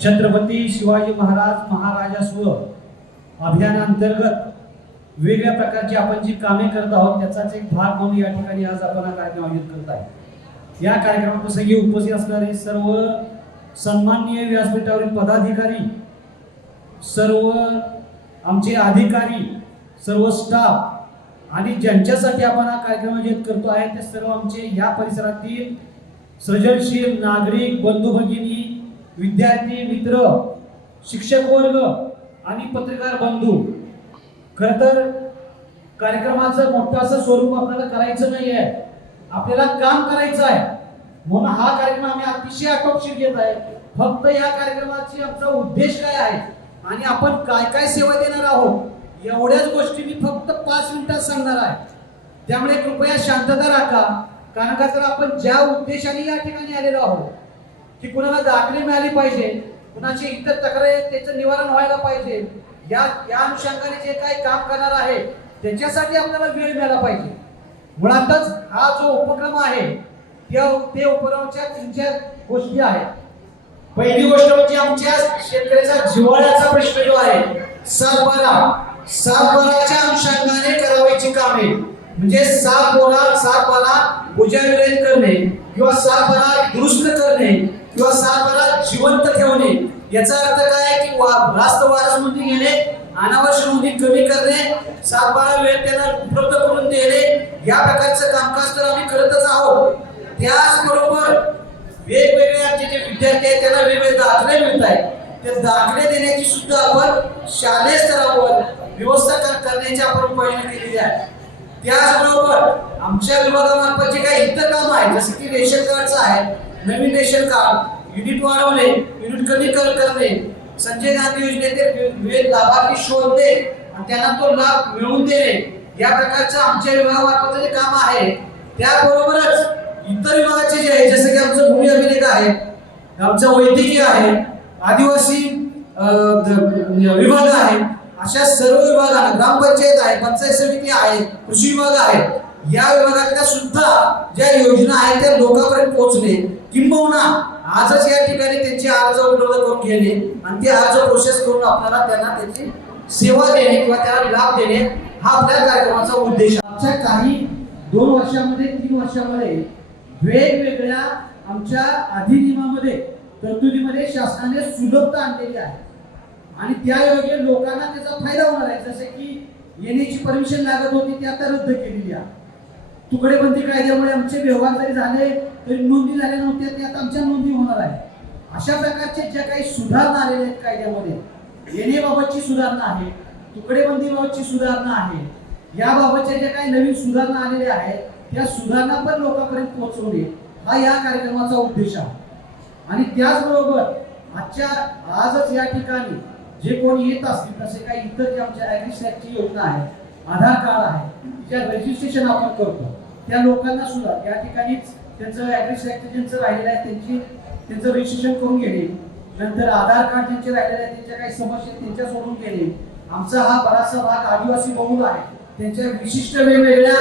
छत्रपती शिवाजी महाराज महाराजास्व अभियानांतर्गत वेगवेगळ्या प्रकारची आपण जी कामे करत आहोत त्याचाच एक भाग म्हणून या ठिकाणी आज आपण हा कार्यक्रम आयोजित करत आहे। या कार्यक्रमाप्रसंगी उपस्थित असणारे सर्व सन्माननीय व्यासपीठावरील पदाधिकारी, सर्व आमचे अधिकारी, सर्व स्टाफ आणि ज्यांच्यासाठी आपण हा कार्यक्रम आयोजित करतो आहे ते सर्व आमचे या परिसरातील सृजनशील नागरिक बंधू भगिनी, विद्यार्थी मित्र, शिक्षक वर्ग आणि पत्रकार बंधू। खरं तर कार्यक्रमाचं मोठं असं स्वरूप आपल्याला करायचं नाही आहे, आपल्याला काम करायचं आहे म्हणून हा कार्यक्रम आम्ही अतिशय आटोपशीर घेत आहे। फक्त या कार्यक्रमाची आमचा उद्देश काय आहे आणि आपण काय काय सेवा देणार आहोत एवढ्याच गोष्टी मी फक्त 5 मिनिटात सांगणार आहे। त्यामुळे कृपया शांतता राखा, कारण का तर आपण ज्या उद्देशाने या ठिकाणी आलेलो आहोत की कुणाला दाखले मिळाली पाहिजे, कुणाची इतर तक्रार त्याचं निवारण व्हायला पाहिजे, या अनुषंगाने जे काही काम करणार आहे त्याच्यासाठी आपल्याला वेळ मिळाला पाहिजे। मुळातच हा जो उपक्रम आहे ते उपक्रमाच्या 3-4 गोष्टी आहेत। पहिली गोष्ट म्हणजे आमच्या शेतकऱ्याचा जिव्हाळ्याचा प्रश्न जो आहे सातबाराच्या अनुषंगाने करावायची कामे, म्हणजे सातबारा पूजा विरहित करणे किंवा सातबारा दुरुस्त करणे किंवा सातबारा जिवंत ठेवणे। याचा अर्थ काय की रास्त वारस नोंदी घेणे, अनावश्यक नोंदी कमी करणे, सातबारा वेळ त्यांना उपलब्ध करून देणे, या प्रकारचं कामकाज तर आम्ही करतच आहोत। त्याचबरोबर वेगवेगळे आमचे जे विद्यार्थी आहेत त्यांना वेगवेगळे दाखले मिळत आहेत, ते दाखले देण्याची सुद्धा आपण शालेय स्तरावर व्यवस्था करण्याची आपण उपाययोजना केलेली आहे। त्याचबरोबर आमच्या विभागामार्फत जे काही इतर काम आहे जसं की रेशन कार्डचं आहे, नवीन रेशन कार्ड, युनिट वाढवणे, युनिट कमी करणे, संजय गांधी योजनेचे विविध लाभार्थी शोधणे आणि त्यांना तो लाभ मिळवून देणे, या प्रकारचं आमच्या विभागामार्फत जे काम आहे। त्याबरोबरच इतर विभागाचे जे आहे जसं की आमचं भूमी अभिलेख आहे, आमचं वैद्यकीय आहे, आदिवासी विभाग आहे, अशा सर्व विभागांना ग्रामपंचायत आहे, पंचायत समिती आहे, कृषी विभाग आहे, या विभागातल्या सुद्धा ज्या योजना आहेत त्या लोकांपर्यंत पोहोचणे, किंबहुना आजच या ठिकाणी त्यांचे अर्ज उपलब्ध करून घेणे आणि ते अर्ज प्रोसेस करून आपल्याला त्यांना त्याची सेवा देणे किंवा त्याला लाभ देणे हा आपल्या कार्यक्रमाचा उद्देश आहे। आमच्या काही 2 वर्षामध्ये 3 वर्षामध्ये वेगवेगळ्या आमच्या अधिनियमामध्ये तरतुदीमध्ये शासनाने सुलभता आणलेली आहे आणि त्यायोगे लोकांना त्याचा फायदा होणार आहे। जसे की येण्याची परमिशन लागत होती ती आता रद्द केलेली आहे। तुकडेबंदी कायद्यामुळे आमचे व्यवहार जरी झाले तरी नोंदी झाल्या नव्हत्या, ते आता आमच्या नोंदी होणार आहे। अशा प्रकारचे ज्या काही सुधारणा आलेल्या आहेत कायद्यामध्ये, येण्याबाबतची सुधारणा आहे, तुकडेबंदीबाबतची सुधारणा आहे, याबाबतच्या ज्या काही नवीन सुधारणा आलेल्या आहेत त्या सुधारणा पण लोकांपर्यंत पोहोचवणे हा या कार्यक्रमाचा उद्देश आहे। आणि त्याचबरोबर आजच या ठिकाणी जे कोणी येत असतील तसे काही इतर जे आमच्या ॲग्रीस्टॅकची योजना आहे, आधार कार्ड आहे, ज्या रजिस्ट्रेशन आपण करतो त्या लोकांना सुद्धा या ठिकाणीच त्यांचं ॲग्रीस्टॅकचं ज्यांचं राहिलेलं आहे त्यांचं रजिस्ट्रेशन करून घेणे, नंतर आधार कार्ड ज्यांचे राहिलेले आहे त्यांच्या काही समस्या त्यांच्या सोडून घेणे। आमचा हा बराचसा भाग आदिवासी बहुल आहे, त्यांच्या विशिष्ट वेगवेगळ्या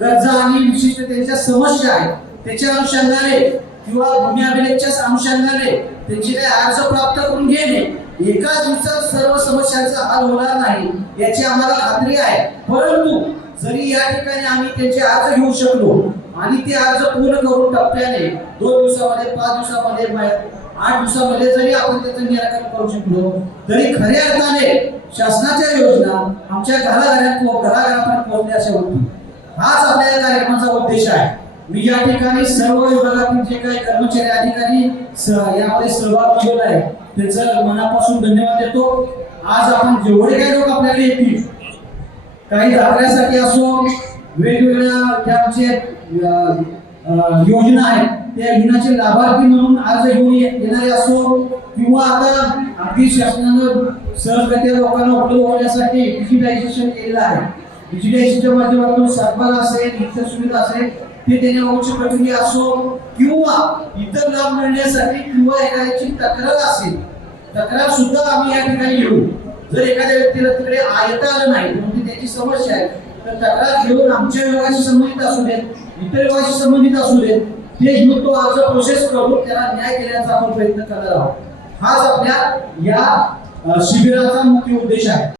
गरजा आणि विशिष्ट त्यांच्या समस्या आहेत त्याच्या अनुषंगाने किंवा भूमी अभिलेखच्या अनुषंगाने त्यांचे काही अर्ज प्राप्त करून घेणे। एका दिवसात सर्व समस्यांचा हल होणार नाही याची आम्हाला खात्री आहे, परंतु जरी या ठिकाणी आम्ही त्यांचे अर्ज घेऊ शकलो आणि ते अर्ज पूर्ण करून टप्प्याने 2 दिवसामध्ये, 5 दिवसामध्ये, 8 दिवसामध्ये जरी आपण त्याचं निराकरण करू शकलो तरी खऱ्या अर्थाने शासनाच्या योजना आमच्या घराघरापर्यंत पोहोचण्याच्या होती। हाच आपल्या या कार्यक्रमाचा उद्देश आहे। मी या ठिकाणी सर्व विभागातील जे काही कर्मचारी अधिकारी यामध्ये सहभाग घेतला आहे त्याचं मनापासून धन्यवाद देतो। आज आपण जेवढे काही लोक आपल्याकडे येतील, काही दाखल्यासाठी असो, वेगवेगळ्या ज्या आमचे योजना आहेत त्या योजनाचे लाभार्थी म्हणून अर्ज घेऊन येणारे असो किंवा आता अगदी शासनानं सहजगत्या लोकांना उपलब्ध होण्यासाठी डिजिटायझेशन केलेलं आहे, डिजिटायझेशनच्या माध्यमातून सातबारा असेल, इतर सुविधा असेल ते देण्याबाबतची प्रक्रिया असो किंवा इतर लाभ मिळण्यासाठी किंवा एखाद्याची तक्रार असेल, तक्रार सुद्धा आम्ही या ठिकाणी घेऊ। जर एखाद्या व्यक्तीला तिकडे येता आलं नाही म्हणजे त्याची समस्या आहे तर तक्रार घेऊन आमच्या विभागाशी संबंधित असू देत, इतर विभागाशी संबंधित असू देत, ते घेऊन तो अर्ज प्रोसेस करून त्याला न्याय देण्याचा आपण प्रयत्न करणार आहोत। हाच आपल्या या शिबिराचा मुख्य उद्देश आहे.